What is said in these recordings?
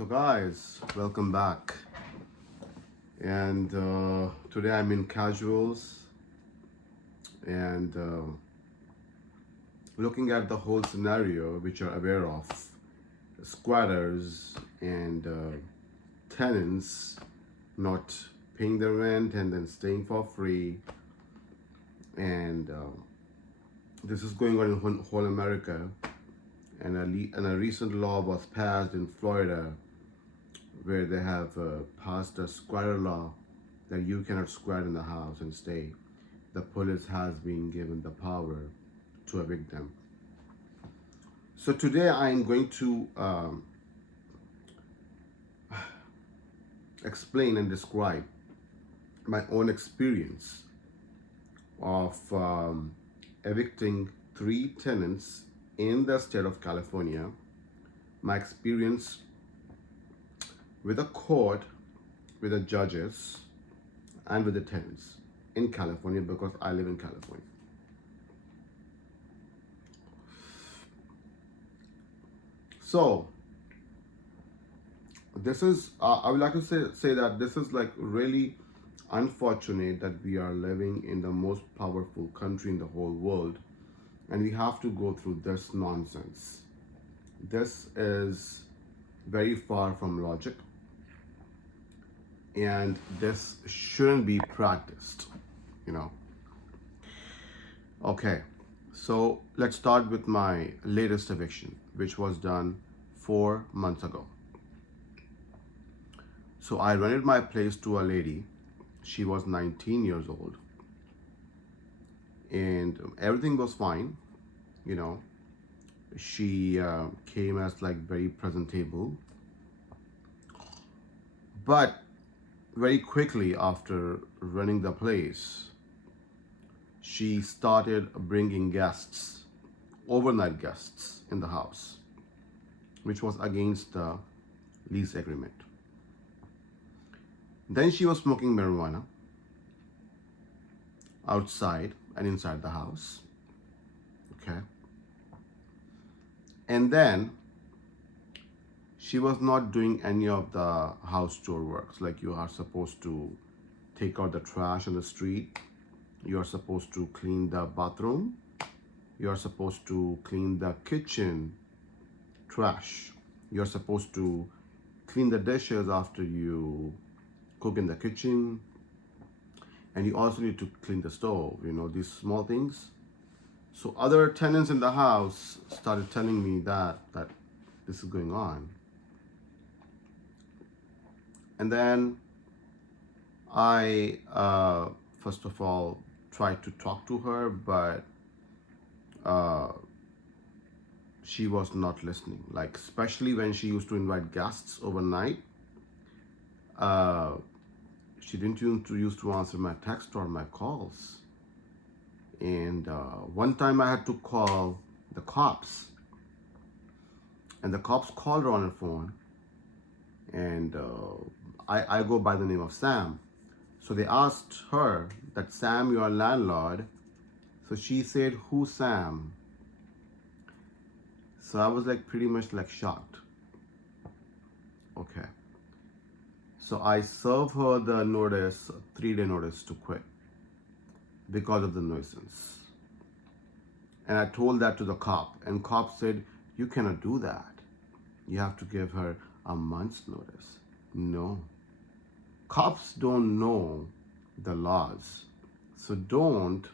So, guys, welcome back. And today I'm in casuals and looking at the whole scenario, which you're aware of squatters and tenants not paying the rent and then staying for free. And this is going on in whole America. And a recent law was passed in Florida where they have passed a squatter law that you cannot squat in the house and stay. The police has been given the power to evict them. So today I am going to explain and describe my own experience of evicting 3 tenants in the state of California, my experience with a court, with the judges, and with the tenants in California because I live in California. So, this is, I would like to say that this is like really unfortunate that we are living in the most powerful country in the whole world and we have to go through this nonsense. This is very far from logic and this shouldn't be practiced, you know. Okay, so let's start with my latest eviction, which was done 4 months ago. So I rented my place to a lady. She was 19 years old and everything was fine, you know. She came as like very presentable, but very quickly after running the place, she started bringing guests, overnight guests in the house, which was against the lease agreement. Then she was smoking marijuana outside and inside the house, okay? And then she was not doing any of the house chore works, like you are supposed to take out the trash on the street, you are supposed to clean the bathroom, you are supposed to clean the kitchen trash, you are supposed to clean the dishes after you cook in the kitchen, and you also need to clean the stove, you know, these small things. So other tenants in the house started telling me that this is going on. And then I, first of all, tried to talk to her, but she was not listening. Like, especially when she used to invite guests overnight, she didn't used to answer my text or my calls. And one time I had to call the cops, and the cops called her on her phone, and I go by the name of Sam. So they asked her that, Sam, you're a landlord. So she said, who Sam? So I was like pretty much like shocked. Okay. So I served her the notice, 3-day notice to quit because of the nuisance. And I told that to the cop, and cop said, you cannot do that. You have to give her a month's notice. No. Cops don't know the laws. So don't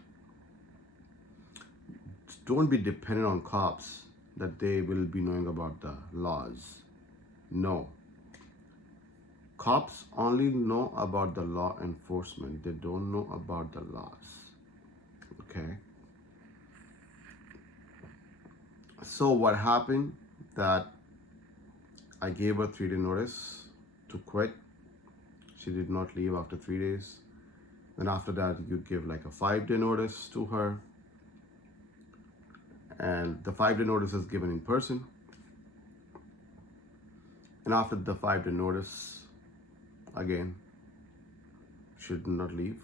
be dependent on cops that they will be knowing about the laws. No. Cops only know about the law enforcement. They don't know about the laws. Okay? So what happened that I gave her 3-day notice to quit. She did not leave after 3 days. Then after that, you give like a 5-day notice to her. And the 5-day notice is given in person. And after the 5-day notice, again, she did not leave.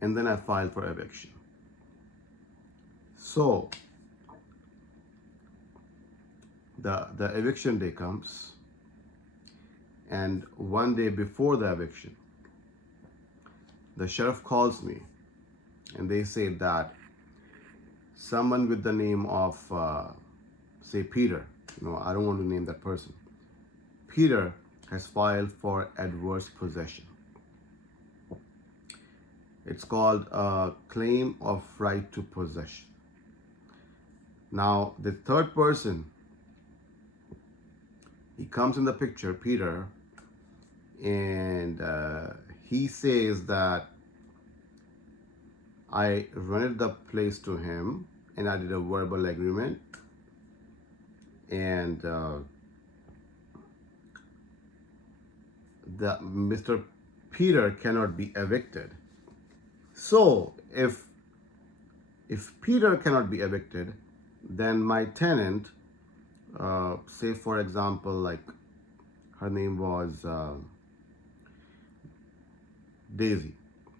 And then I filed for eviction. So, The eviction day comes, and one day before the eviction, the sheriff calls me, and they say that someone with the name of, say, Peter, I don't want to name that person. Peter has filed for adverse possession. It's called a claim of right to possession. Now, the third person, he comes in the picture, Peter, and he says that I rented the place to him and I did a verbal agreement, and the Mr. Peter cannot be evicted. So if Peter cannot be evicted, then my tenant, say for example, like her name was Daisy.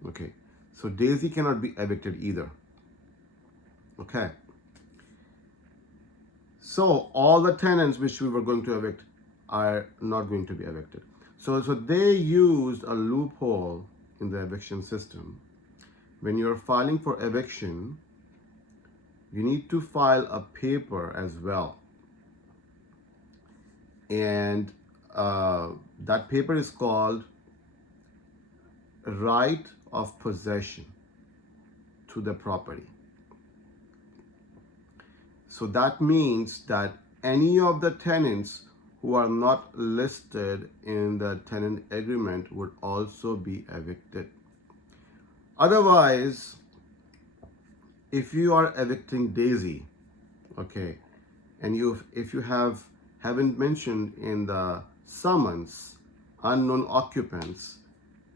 Okay, so Daisy cannot be evicted either. Okay, so all the tenants which we were going to evict are not going to be evicted. So they used a loophole in the eviction system. When you're filing for eviction, you need to file a paper as well. And that paper is called right of possession to the property. So that means that any of the tenants who are not listed in the tenant agreement would also be evicted. Otherwise, if you are evicting Daisy, okay, and if you haven't mentioned in the summons unknown occupants,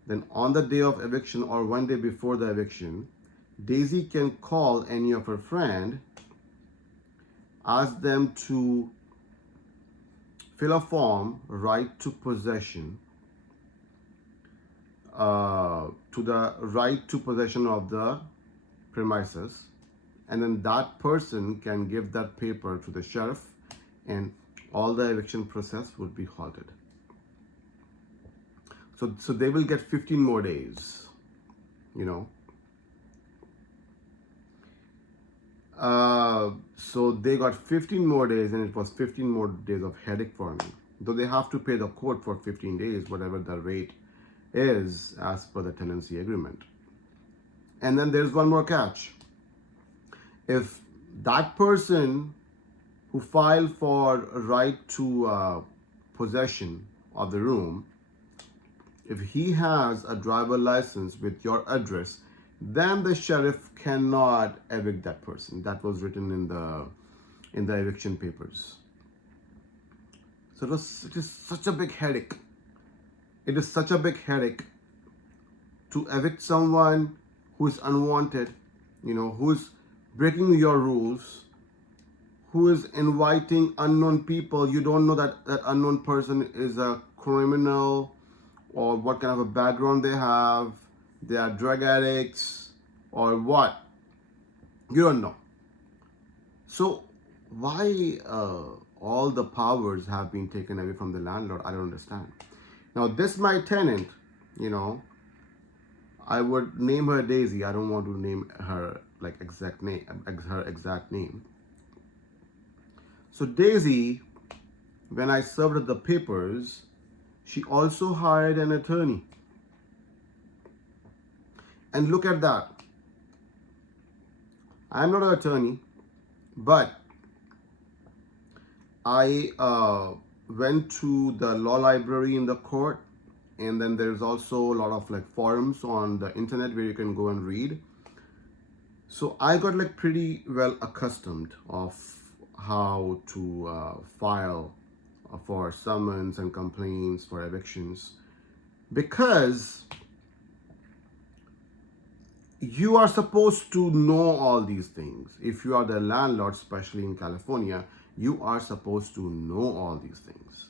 then on the day of eviction or one day before the eviction, Daisy can call any of her friend, ask them to fill a form, right to possession, to the right to possession of the premises, and then that person can give that paper to the sheriff, and all the eviction process would be halted. So they will get 15 more days, so they got 15 more days, and it was 15 more days of headache for me. Though they have to pay the court for 15 days, whatever the rate is as per the tenancy agreement. And then there's one more catch. If that person who filed for right to possession of the room, if he has a driver license with your address, then the sheriff cannot evict that person. That was written in the eviction papers. So it is such a big headache. It is such a big headache to evict someone who is unwanted, who is breaking your rules, who is inviting unknown people. You don't know that unknown person is a criminal or what kind of a background they have. They are drug addicts or what. You don't know. So why all the powers have been taken away from the landlord? I don't understand. Now this my tenant, I would name her Daisy. I don't want to name her exact name. So Daisy, when I served her the papers, she also hired an attorney. And look at that. I'm not an attorney, but I went to the law library in the court, and then there's also a lot of forums on the internet where you can go and read. So I got pretty well accustomed of how to file for summons and complaints for evictions, because you are supposed to know all these things. If you are the landlord, especially in California, you are supposed to know all these things.